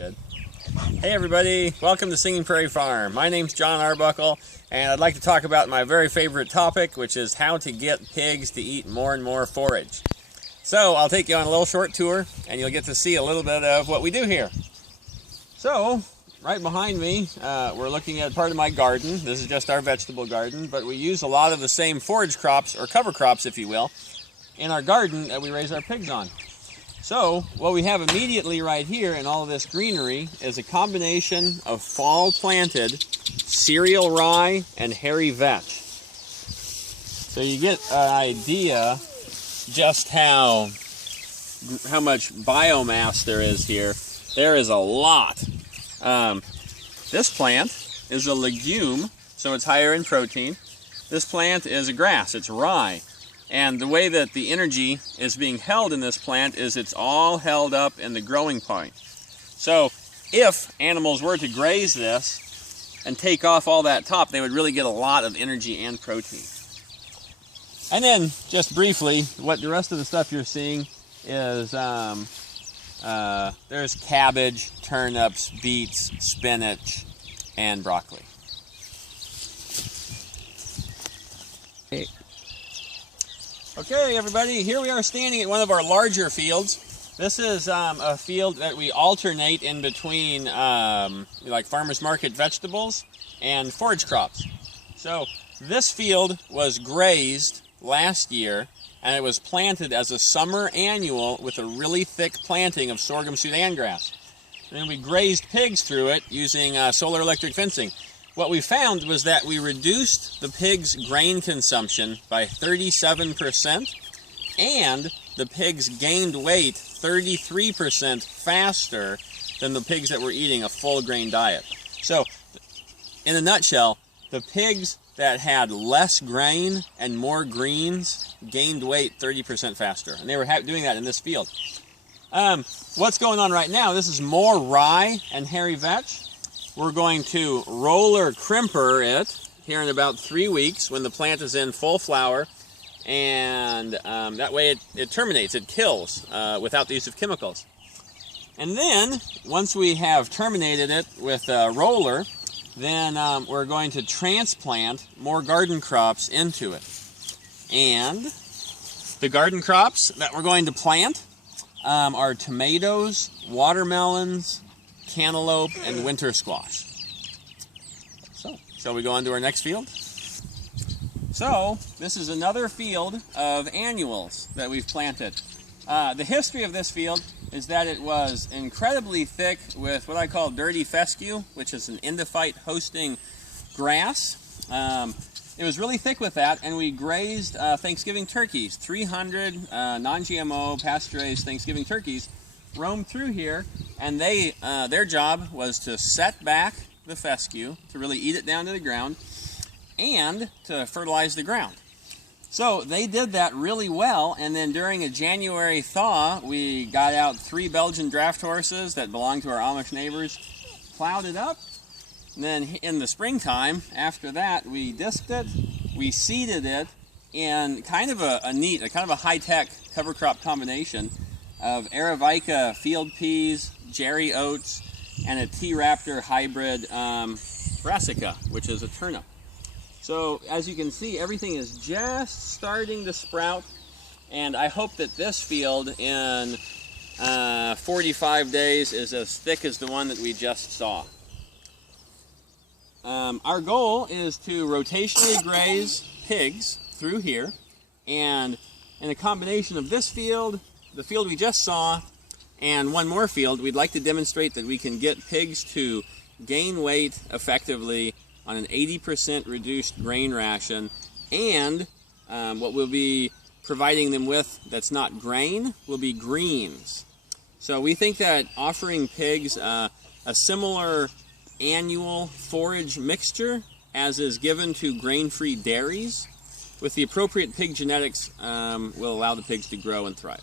good. Hey everybody, welcome to Singing Prairie Farm. My name's John Aruckle, and I'd like to talk about my very favorite topic, which is how to get pigs to eat more and more forage. So I'll take you on a little short tour, and you'll get to see a little bit of what we do here. So, right behind me, we're looking at part of my garden. This is just our vegetable garden, but we use a lot of the same forage crops, or cover crops if you will, in our garden that we raise our pigs on. So, what we have immediately right here in all of this greenery is a combination of fall planted cereal rye and hairy vetch. So you get an idea just how much biomass there is here. There is a lot. This plant is a legume, so it's higher in protein. This plant is a grass, it's rye. And the way that the energy is being held in this plant is it's all held up in the growing point. So if animals were to graze this and take off all that top, they would really get a lot of energy and protein. And then, just briefly, what the rest of the stuff you're seeing is there's cabbage, turnips, beets, spinach, and broccoli. Okay, everybody, here we are standing at one of our larger fields. This is a field that we alternate in between like farmers market vegetables and forage crops. So this field was grazed last year, and it was planted as a summer annual with a really thick planting of sorghum Sudan grass. And then we grazed pigs through it using solar electric fencing. What we found was that we reduced the pigs' grain consumption by 37%, and the pigs gained weight 33% faster than the pigs that were eating a full grain diet. So, in a nutshell, the pigs that had less grain and more greens gained weight 30% faster, and they were doing that in this field. What's going on right now, this is more rye and hairy vetch. We're going to roller crimper it here in about 3 weeks when the plant is in full flower, and that way it terminates, it kills without the use of chemicals. And then, once we have terminated it with a roller, then we're going to transplant more garden crops into it. And the garden crops that we're going to plant are tomatoes, watermelons, cantaloupe, and winter squash. So, shall we go on to our next field? So, this is another field of annuals that we've planted. The history of this field is that it was incredibly thick with what I call dirty fescue, which is an endophyte hosting grass. It was really thick with that, and we grazed Thanksgiving turkeys. 300 non-GMO pasture-raised Thanksgiving turkeys roamed through here, and their job was to set back the fescue, to really eat it down to the ground, and to fertilize the ground. So they did that really well, and then during a January thaw, we got out 3 Belgian draft horses that belonged to our Amish neighbors, plowed it up, and then in the springtime, after that, we disked it, we seeded it in kind of a high-tech cover crop combination of Arabica field peas, Jerry oats, and a T-Raptor hybrid brassica, which is a turnip. So as you can see, everything is just starting to sprout, and I hope that this field in 45 days is as thick as the one that we just saw. Our goal is to rotationally graze pigs through here, and in a combination of this field, the field we just saw, and one more field, we'd like to demonstrate that we can get pigs to gain weight effectively on an 80% reduced grain ration, and what we'll be providing them with that's not grain will be greens. So we think that offering pigs a similar annual forage mixture as is given to grain-free dairies with the appropriate pig genetics will allow the pigs to grow and thrive.